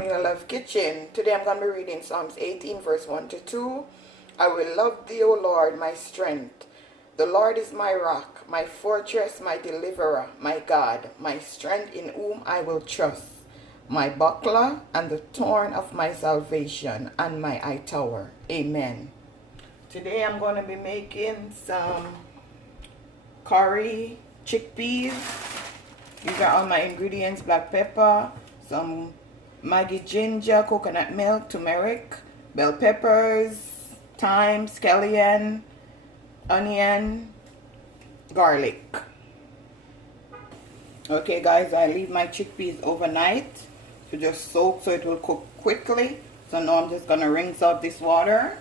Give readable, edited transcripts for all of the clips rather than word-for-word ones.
Cornelialove Kitchen. Today I'm going to be reading Psalms 18 verse 1 to 2. I will love thee, O Lord, my strength. The Lord is my rock, my fortress, my deliverer, my God, my strength in whom I will trust, my buckler and the thorn of my salvation and my high tower. Amen. Today I'm going to be making some curry chickpeas. These are all my ingredients: black pepper, some Maggie ginger, coconut milk, turmeric, bell peppers, thyme, scallion, onion, garlic. Okay guys, I leave my chickpeas overnight to just soak so it will cook quickly. So now I'm just going to rinse out this water.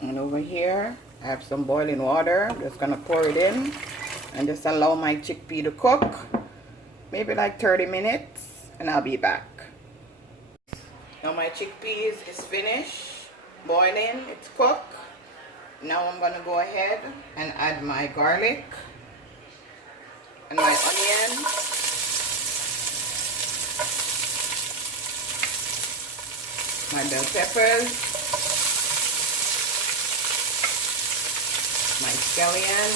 And over here, I have some boiling water. I'm just going to pour it in and just allow my chickpea to cook. Maybe like 30 minutes and I'll be back. Now my chickpeas is finished boiling. It's cooked. Now I'm going to go ahead and add my garlic and my onion. My bell peppers. My scallion,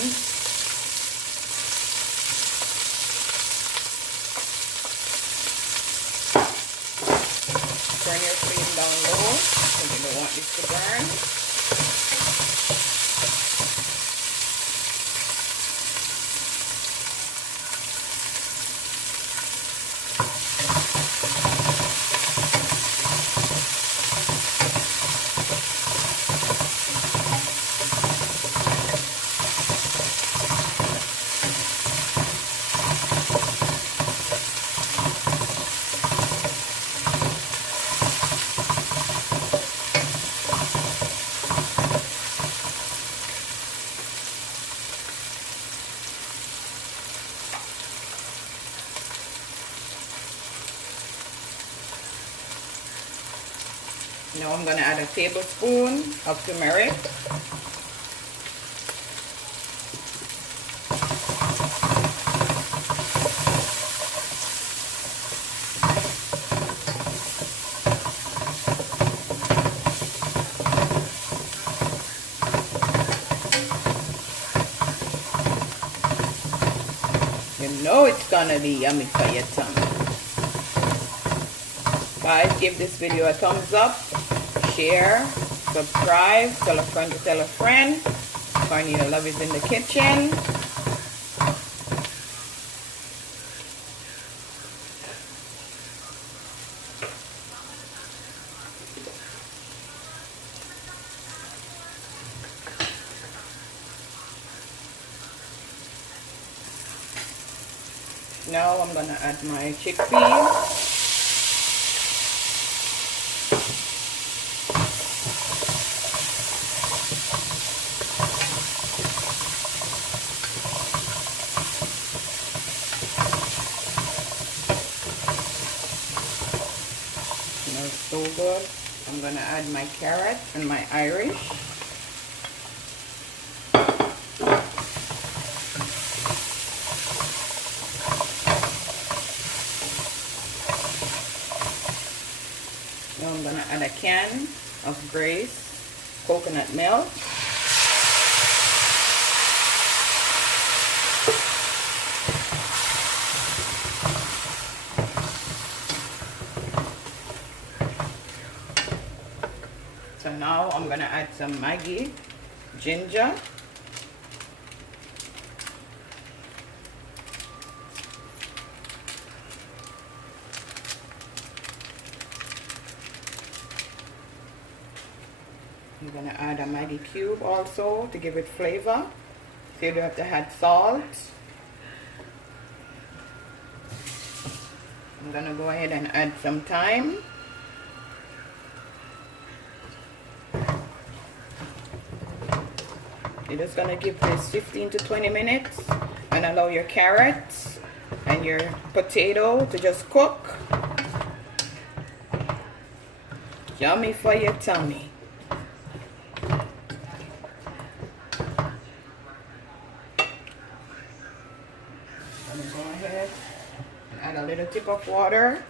turn your flame down low because you don't want this to burn. Now I'm going to add a tablespoon of turmeric. You know it's going to be yummy for your tongue. Guys, give this video a thumbs up, share, subscribe, tell a friend to tell a friend. Cornelialove is in the kitchen. Now I'm going to add my chickpeas. Smells so good. I'm going to add my carrot and my Irish. Now I'm going to add a can of Grace coconut milk. So now I'm going to add some Maggie ginger. I'm going to add a Maggie cube also to give it flavor. So you don't have to add salt. I'm going to go ahead and add some thyme. You're just going to give this 15 to 20 minutes and allow your carrots and your potato to just cook. Yummy for your tummy. I'm gonna go ahead and add a little tip of water.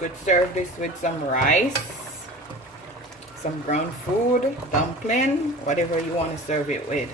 You could serve this with some rice, some ground food, dumpling, whatever you want to serve it with.